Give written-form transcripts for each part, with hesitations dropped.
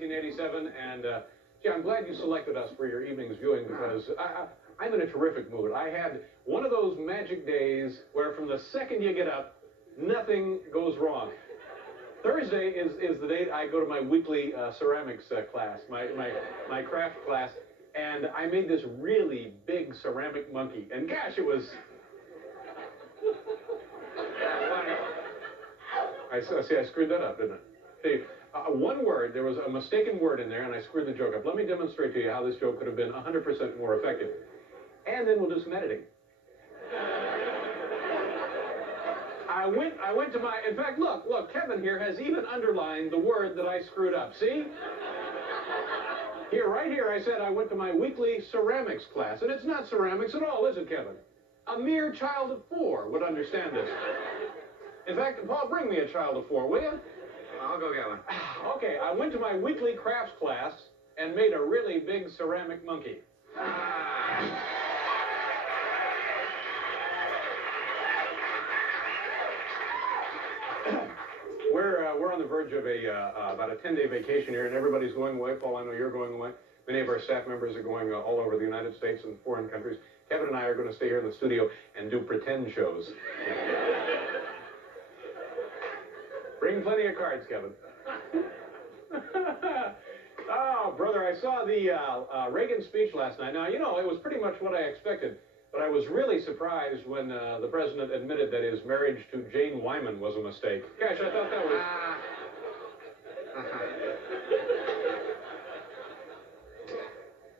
1987, and gee, I'm glad you selected us for your evening's viewing because I'm in a terrific mood. I had one of those magic days where from the second you get up, nothing goes wrong. Thursday is the day I go to my weekly ceramics class, my craft class, and I made this really big ceramic monkey, and gosh, it was... I screwed that up, didn't I? See, one word, there was a mistaken word in there, and I screwed the joke up. Let me demonstrate to you how this joke could have been 100% more effective. And then we'll do some editing. I went to my, in fact, look, Kevin here has even underlined the word that I screwed up. See? Here, right here, I said I went to my weekly ceramics class, and it's not ceramics at all, is it, Kevin? A mere child of 4 would understand this. In fact, Paul, bring me a child of 4, will you? I'll go get one. Okay, I went to my weekly crafts class and made a really big ceramic monkey. We're on the verge of about a 10-day vacation here, and everybody's going away. Paul, I know you're going away. Many of our staff members are going all over the United States and foreign countries. Kevin and I are going to stay here in the studio and do pretend shows. Bring plenty of cards, Kevin. Oh, brother, I saw the Reagan speech last night. Now, you know, it was pretty much what I expected, but I was really surprised when the president admitted that his marriage to Jane Wyman was a mistake. Gosh, I thought that was...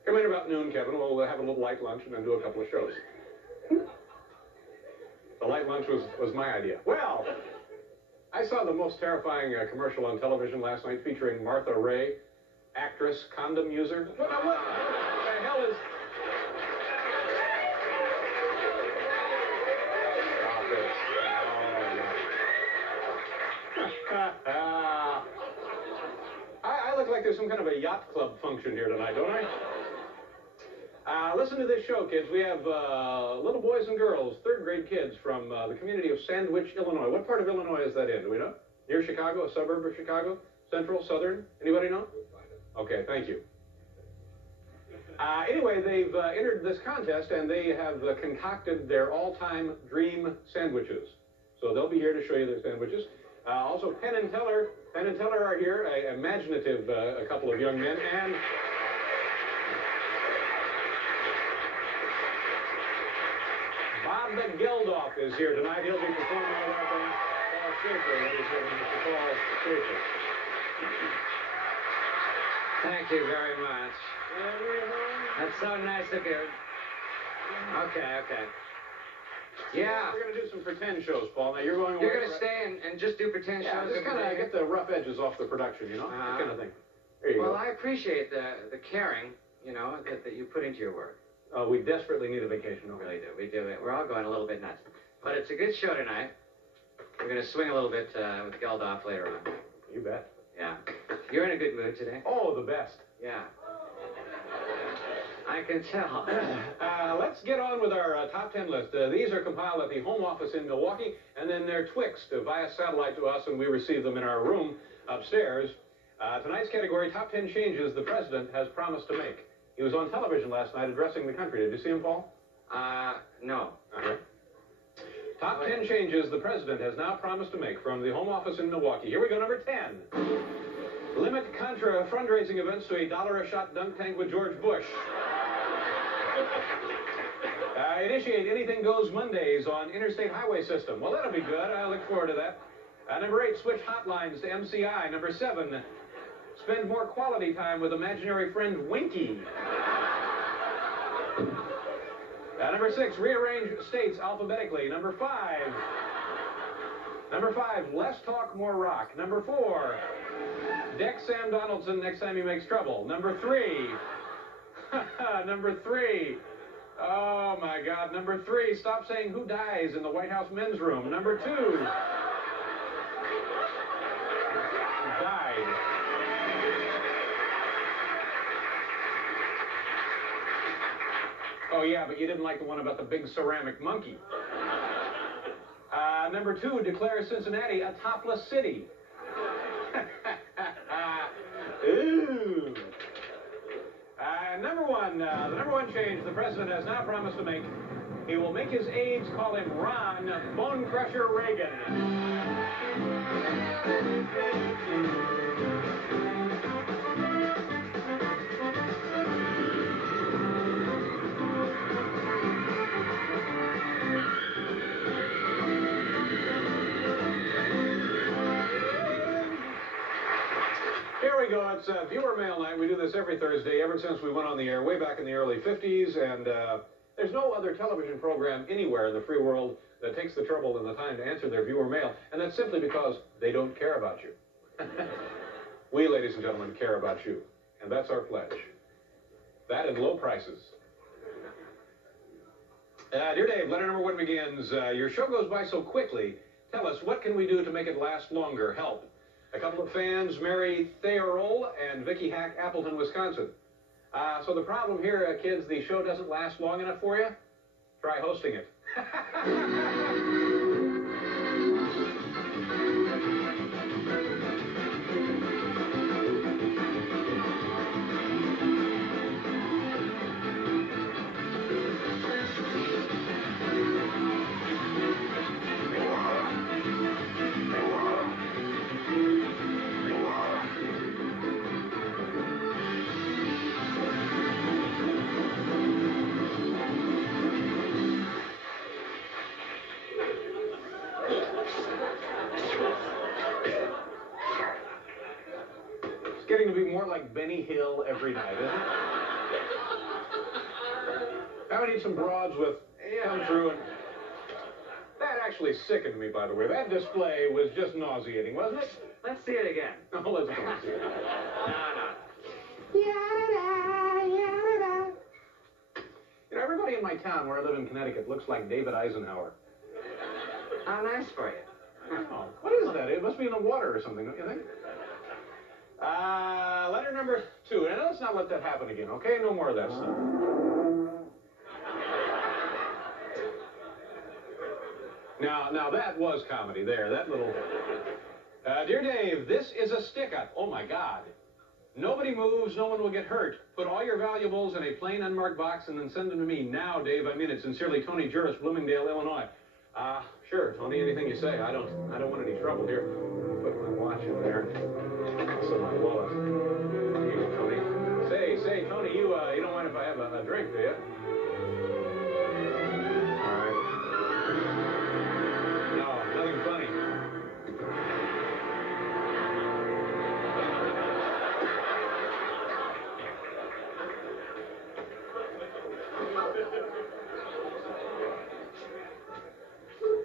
Come in about noon, Kevin. We'll have a little light lunch and then do a couple of shows. The light lunch was my idea. Well... I saw the most terrifying commercial on television last night featuring Martha Raye, actress, condom user. What the hell is... Stop it. I look like there's some kind of a yacht club function here tonight, don't I? Listen to this show, kids. We have little boys and girls, 3rd grade kids from the community of Sandwich, Illinois. What part of Illinois is that in? Do we know? Near Chicago, a suburb of Chicago? Central, southern? Anybody know? Okay, thank you. Anyway, they've entered this contest, and they have concocted their all-time dream sandwiches. So they'll be here to show you their sandwiches. Also, Penn and Teller are here, an imaginative a couple of young men, and... Bob the Geldof is here tonight. He'll be performing with our band. Paul Schaefer, ladies and gentlemen, Mr. Paul Schaefer. Thank you very much. That's so nice of you. Okay. Yeah. We're going to do some pretend shows, Paul. Now, you're going away. You're going to stay and just do pretend shows? Just kind of get the rough edges off the production, you know? That kind of thing. There you go. Well, I appreciate the caring, you know, that you put into your work. We desperately need a vacation. We really do. We do. We're all going a little bit nuts. But it's a good show tonight. We're going to swing a little bit with Geldof later on. You bet. Yeah. You're in a good mood today. Oh, the best. Yeah. I can tell. Let's get on with our top 10 list. These are compiled at the home office in Milwaukee, and then they're twixed via satellite to us, and we receive them in our room upstairs. Tonight's category, top 10 changes the president has promised to make. He was on television last night addressing the country. Did you see him, Paul? No. Top 10 changes the president has now promised to make from the home office in Milwaukee. Here we go, number 10. Limit Contra fundraising events to $1 a shot dunk tank with George Bush. Initiate Anything Goes Mondays on interstate highway system. Well, that'll be good. I look forward to that. Number 8, switch hotlines to MCI. Number 7, spend more quality time with imaginary friend Winky. Number 6, rearrange states alphabetically. Number 5, less talk, more rock. Number 4, deck Sam Donaldson next time he makes trouble. Number 3, oh my God. Number 3, stop saying who dies in the White House men's room. Number 2, died. Oh, yeah, but you didn't like the one about the big ceramic monkey. Number 2, declare Cincinnati a topless city. Ooh. And number one, the number one change the president has now promised to make, he will make his aides call him Ron Bone Crusher Reagan. Here we go. It's viewer mail night. We do this every Thursday ever since we went on the air way back in the early 50s, and there's no other television program anywhere in the free world that takes the trouble and the time to answer their viewer mail, and that's simply because they don't care about you. We, ladies and gentlemen, care about you, and that's our pledge. That and low prices. Dear Dave, letter number one begins. Your show goes by so quickly. Tell us, what can we do to make it last longer? Help. A couple of fans, Mary Thayerol and Vicky Hack, Appleton, Wisconsin. So the problem here, kids, the show doesn't last long enough for you? Try hosting it. Getting to be more like Benny Hill every night, isn't it? Now we need some broads with come through, and that actually sickened me, by the way. That display was just nauseating, wasn't it? Let's see it again. No, let's go see it. No. You know, everybody in my town where I live in Connecticut looks like David Eisenhower. How nice for you. Oh, what is that? It must be in the water or something, don't you think? Letter number two. And let's not let that happen again, okay? No more of that stuff. Now that was comedy there, that little... Dear Dave, this is a stick-up. Oh, my God. Nobody moves, no one will get hurt. Put all your valuables in a plain, unmarked box and then send them to me. Now, Dave, I mean it. Sincerely, Tony Juris, Bloomingdale, Illinois. Sure, Tony, anything you say. I don't want any trouble here. Put my watch in there. Also my wallet. Here you go, Tony. Say, Tony, you don't mind if I have a drink, do you? All right. No, nothing funny.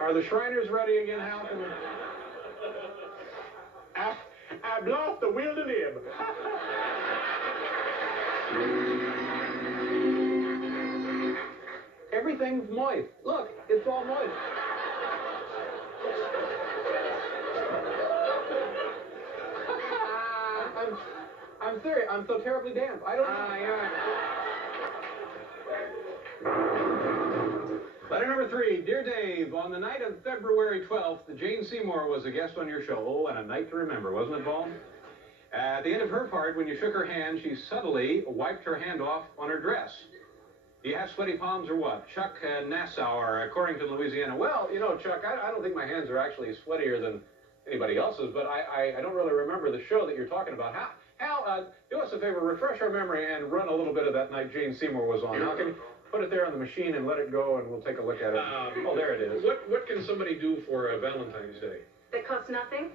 Are the Shriners ready again, Hal? I've lost the will to live. Everything's moist. Look, it's all moist. I'm serious. I'm so terribly damp. I don't know. Yeah. Letter number three. Dear Dave, on the night of February 12th, Jane Seymour was a guest on your show. Oh, and a night to remember, wasn't it, Paul? At the end of her part, when you shook her hand, she subtly wiped her hand off on her dress. Do you have sweaty palms or what? Chuck Nassauer, Corrington, Louisiana. Well, you know, Chuck, I don't think my hands are actually sweatier than anybody else's, but I don't really remember the show that you're talking about. Hal, do us a favor, refresh our memory and run a little bit of that night Jane Seymour was on. How can you put it there on the machine and let it go, and we'll take a look at it? Oh, there it is. What can somebody do for Valentine's Day? That costs nothing?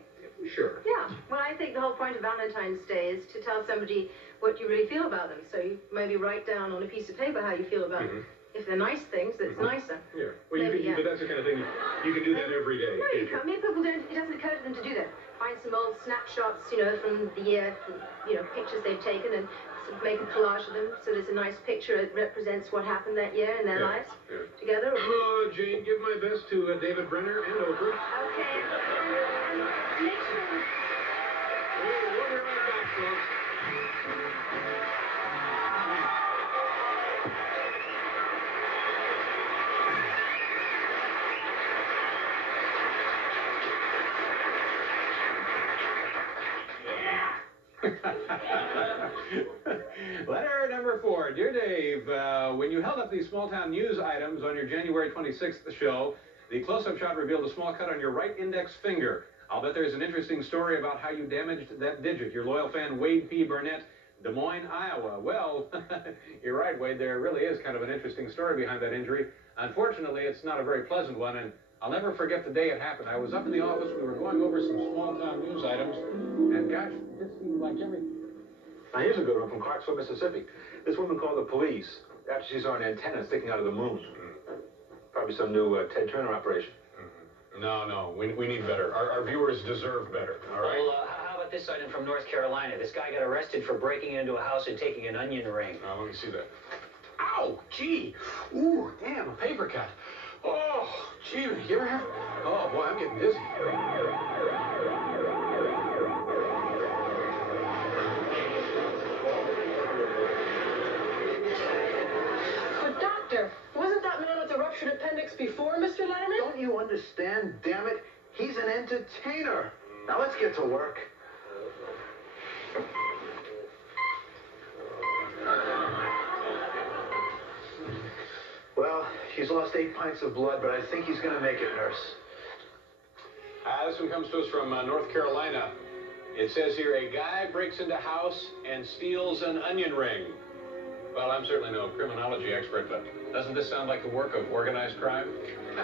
Sure. Yeah. Well, I think the whole point of Valentine's Day is to tell somebody what you really feel about them. So you maybe write down on a piece of paper how you feel about them. If they're nice things, it's nicer. Yeah. Well, Maybe, but that's the kind of thing you can do that every day. No, you can't. Many people don't. It doesn't occur to them to do that. Find some old snapshots, you know, from the year, pictures they've taken, and sort of make a collage of them. So there's a nice picture that represents what happened that year in their lives together. Hello, Jane. Give my best to David Brenner and Oprah. Okay. Make sure. We'll be right back, folks. Letter number 4. Dear Dave, when you held up these small-town news items on your January 26th show, the close-up shot revealed a small cut on your right index finger. I'll bet there's an interesting story about how you damaged that digit. Your loyal fan, Wade P. Burnett, Des Moines, Iowa. Well, you're right, Wade. There really is kind of an interesting story behind that injury. Unfortunately, it's not a very pleasant one, and I'll never forget the day it happened. I was up in the office. We were going over some small-town news items, and gosh, it seemed like every... Now, here's a good one from Clarksville, Mississippi. This woman called the police after she saw an antenna sticking out of the moon. Probably some new Ted Turner operation. No, we need better. Our viewers deserve better, all right? Well, how about this item from North Carolina? This guy got arrested for breaking into a house and taking an onion ring. Let me see that. Ow, gee. Ooh, damn, a paper cut. Oh, gee, you ever have... Oh, boy, I'm getting dizzy. But doctor, wasn't that man with the ruptured appendix before Mr. Letterman? Don't you understand, damn it? He's an entertainer. Now let's get to work. Well, he's lost 8 pints of blood, but I think he's gonna make it, nurse. This one comes to us from North Carolina. It says here, a guy breaks into house and steals an onion ring. Well, I'm certainly no criminology expert, but doesn't this sound like the work of organized crime? All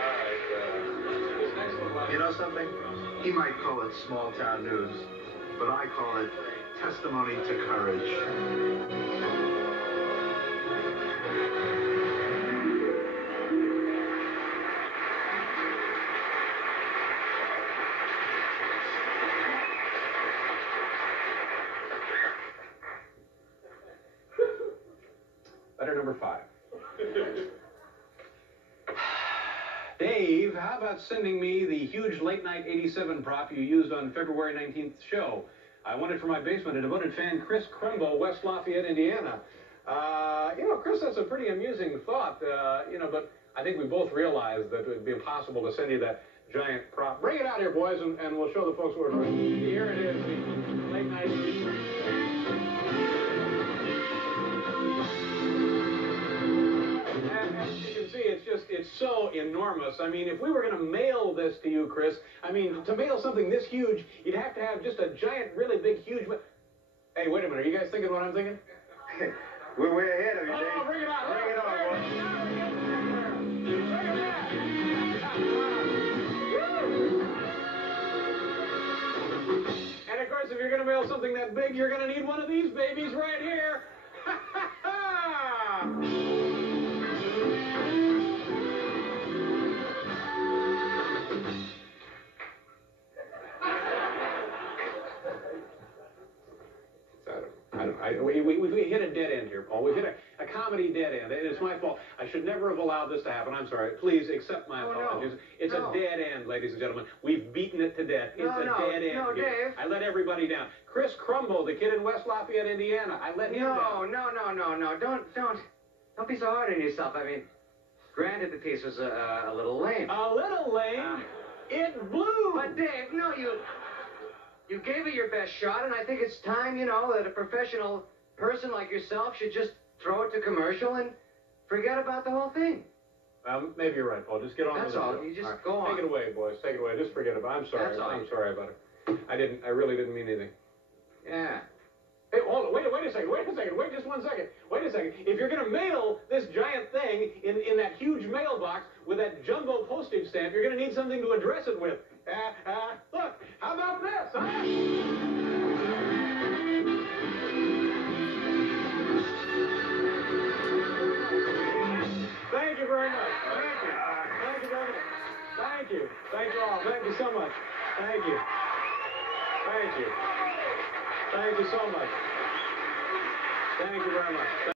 right, this next one... You know something? He might call it small-town news, but I call it testimony to courage. Letter number 5. Dave, how about sending me the huge late-night 87 prop you used on February 19th show? I want it for my basement. A devoted fan, Chris Crumbo, West Lafayette, Indiana. Chris, that's a pretty amusing thought, but I think we both realized that it would be impossible to send you that giant prop. Bring it out here, boys, and we'll show the folks what we're doing. Here it is, the late-night 87. It's so enormous. I mean, if we were going to mail this to you, Chris, to mail something this huge, you'd have to have just a giant, really big, huge... Hey, wait a minute. Are you guys thinking what I'm thinking? We're way ahead of you, Dave. Oh, bring it on. Bring it on, boy. And of course, if you're going to mail something that big, you're going to need one of these babies right here. We hit a dead end here, Paul. We've hit a comedy dead end, and it's my fault. I should never have allowed this to happen. I'm sorry. Please accept my apologies. No. It's a dead end, ladies and gentlemen. We've beaten it to death. It's a dead end. No, Dave. I let everybody down. Chris Crumbo, the kid in West Lafayette, Indiana. I let him down. No. Don't be so hard on yourself. Granted, the piece was a little lame. A little lame? It blew. But Dave, no, you gave it your best shot, and I think it's time, that a professional person like yourself should just throw it to commercial and forget about the whole thing. Maybe you're right, Paul. Just get on with it. That's all. You just go on. Take it away, boys. Take it away. Just forget about it. I'm sorry. That's all. I'm sorry about it. I really didn't mean anything. Yeah. Hey, hold on. Wait a second. Wait just 1 second. Wait a second. If you're going to mail this giant thing in that huge mailbox with that jumbo postage stamp, you're going to need something to address it with. Look, how about this, huh? Thank you very much. Thank you. Thank you very much. Thank you. Thank you all. Thank you so much. Thank you. Thank you. Thank you so much. Thank you very much.